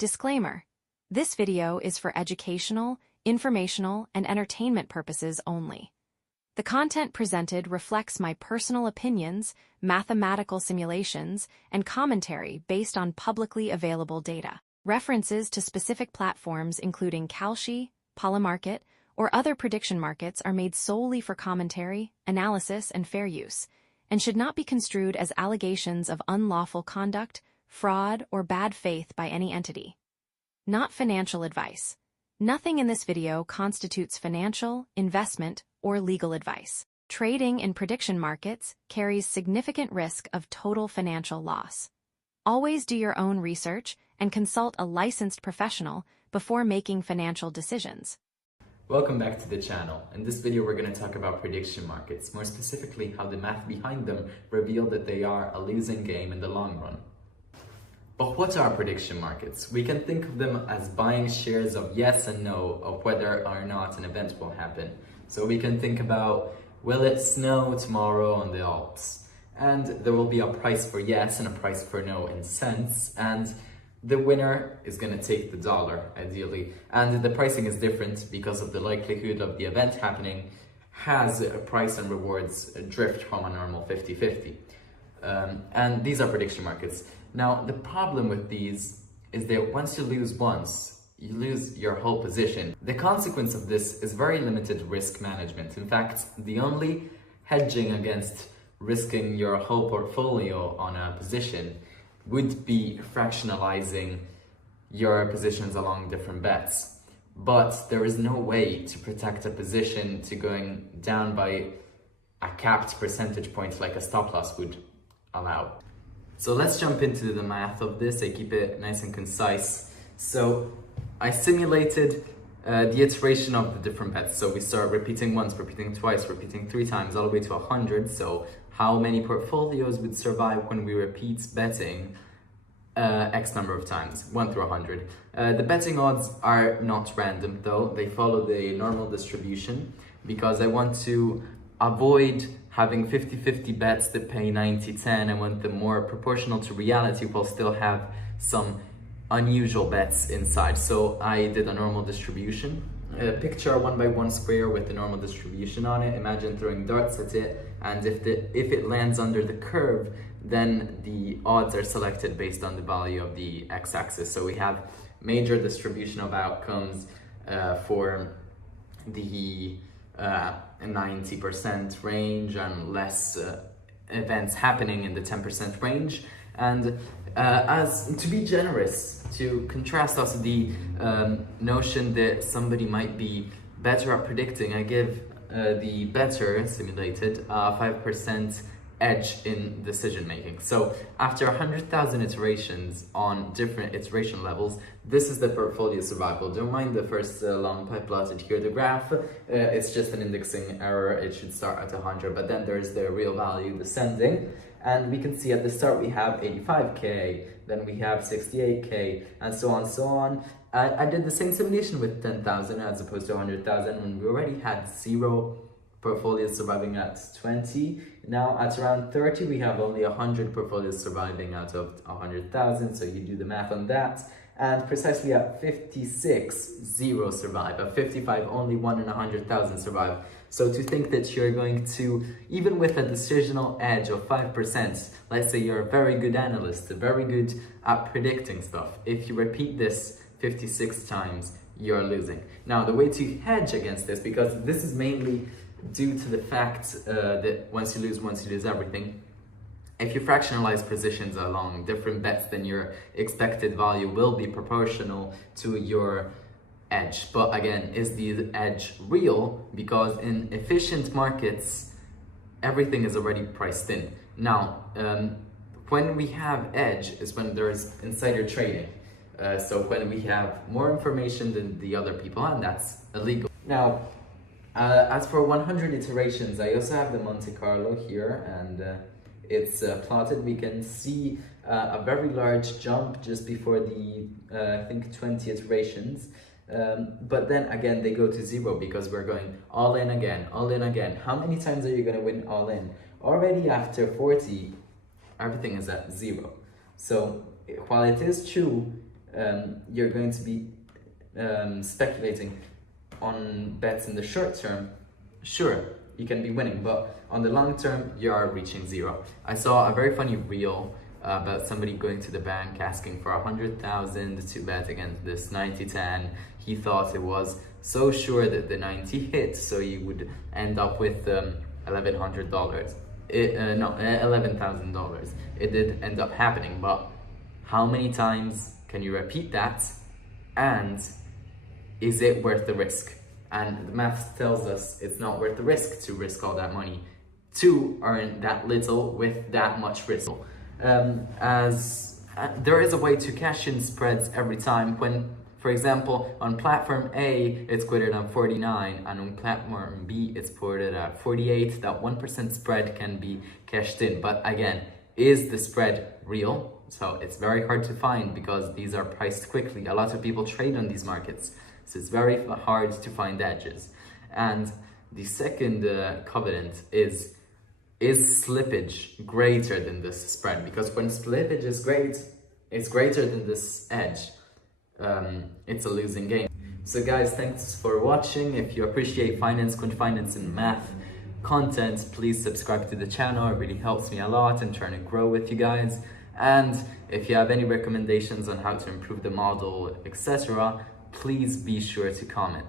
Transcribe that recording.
Disclaimer: this video is for educational, informational, and entertainment purposes only. The content presented reflects my personal opinions, mathematical simulations, and commentary based on publicly available data. References to specific platforms including Kalshi, Polymarket, or other prediction markets are made solely for commentary, analysis, and fair use, and should not be construed as allegations of unlawful conduct, fraud, or bad faith by any entity. Not financial advice. Nothing in this video constitutes financial, investment, or legal advice. Trading in prediction markets carries significant risk of total financial loss. Always do your own research and consult a licensed professional before making financial decisions. Welcome back to the channel. In this video we're going to talk about prediction markets, more specifically how the math behind them reveal that they are a losing game in the long run. But what are prediction markets? We can think of them as buying shares of yes and no of whether or not an event will happen. So we can think about, will it snow tomorrow on the Alps? And there will be a price for yes and a price for no in cents, and the winner is going to take the dollar, ideally. And the pricing is different because of the likelihood of the event happening has a price and rewards drift from a normal 50-50. And these are prediction markets. Now, the problem with these is that once you lose once, you lose your whole position. The consequence of this is very limited risk management. In fact, the only hedging against risking your whole portfolio on a position would be fractionalizing your positions along different bets. But there is no way to protect a position to going down by a capped percentage point like a stop loss would allow. So let's jump into the math of this. I keep it nice and concise. So I simulated the iteration of the different bets. So we start repeating once, repeating twice, repeating 3 times, all the way to 100. So how many portfolios would survive when we repeat betting X number of times, 1 through 100. The betting odds are not random though. They follow the normal distribution because I want to avoid having 50-50 bets that pay 90-10. I want them more proportional to reality while still have some unusual bets inside. So I did a normal distribution. Picture a 1x1 square with the normal distribution on it. Imagine throwing darts at it, and if it lands under the curve, then the odds are selected based on the value of the x-axis. So we have major distribution of outcomes for the 90% range and less events happening in the 10% range. And as to be generous, to contrast also the notion that somebody might be better at predicting, I give the better simulated 5% edge in decision making. So after 100,000 iterations on different iteration levels, this is the portfolio survival. Don't mind the first lump I plotted here, the graph. It's just an indexing error. It should start at 100, but then there's the real value descending. And we can see at the start we have 85K, then we have 68K, and so on, so on. I did the same simulation with 10,000 as opposed to 100,000 when we already had 0 portfolios surviving at 20. Now at around 30, we have only 100 portfolios surviving out of 100,000. So you do the math on that. And precisely at 56, 0 survive. At 55, only 1 in 100,000 survive. So to think that you're going to, even with a decisional edge of 5%, let's say you're a very good analyst, very good at predicting stuff. If you repeat this 56 times, you're losing. Now, the way to hedge against this, because this is mainly due to the fact that once you lose everything. If you fractionalize positions along different bets, then your expected value will be proportional to your edge. But again, is the edge real? Because in efficient markets, everything is already priced in. Now, when we have edge is when there's insider trading. So when we have more information than the other people, and that's illegal. Now, as for 100 iterations, I also have the Monte Carlo here, and it's plotted. We can see a very large jump just before the, I think, 20 iterations. But then again, they go to 0 because we're going all in again, all in again. How many times are you going to win all in? Already after 40, everything is at 0. So while it is true you're going to be speculating on bets in the short term, sure, you can be winning, but on the long term, you are reaching zero. I saw a very funny reel about somebody going to the bank asking for 100,000 to bet against this 90-10. He thought it was so sure that the 90 hit, so he would end up with $1,100. No, $11,000. It did end up happening, but how many times can you repeat that? And is it worth the risk? And the math tells us it's not worth the risk to risk all that money to earn that little with that much risk. As there is a way to cash in spreads every time when, for example, on platform A, it's quoted at 49, and on platform B, it's quoted at 48. That 1% spread can be cashed in. But again, is the spread real? So it's very hard to find because these are priced quickly. A lot of people trade on these markets, so it's very hard to find edges. And the second covenant is slippage greater than this spread? Because when slippage is greater than this edge, it's a losing game. So guys, thanks for watching. If you appreciate finance, quant finance and math content, please subscribe to the channel. It really helps me a lot in trying to grow with you guys. And if you have any recommendations on how to improve the model, etc., please be sure to comment.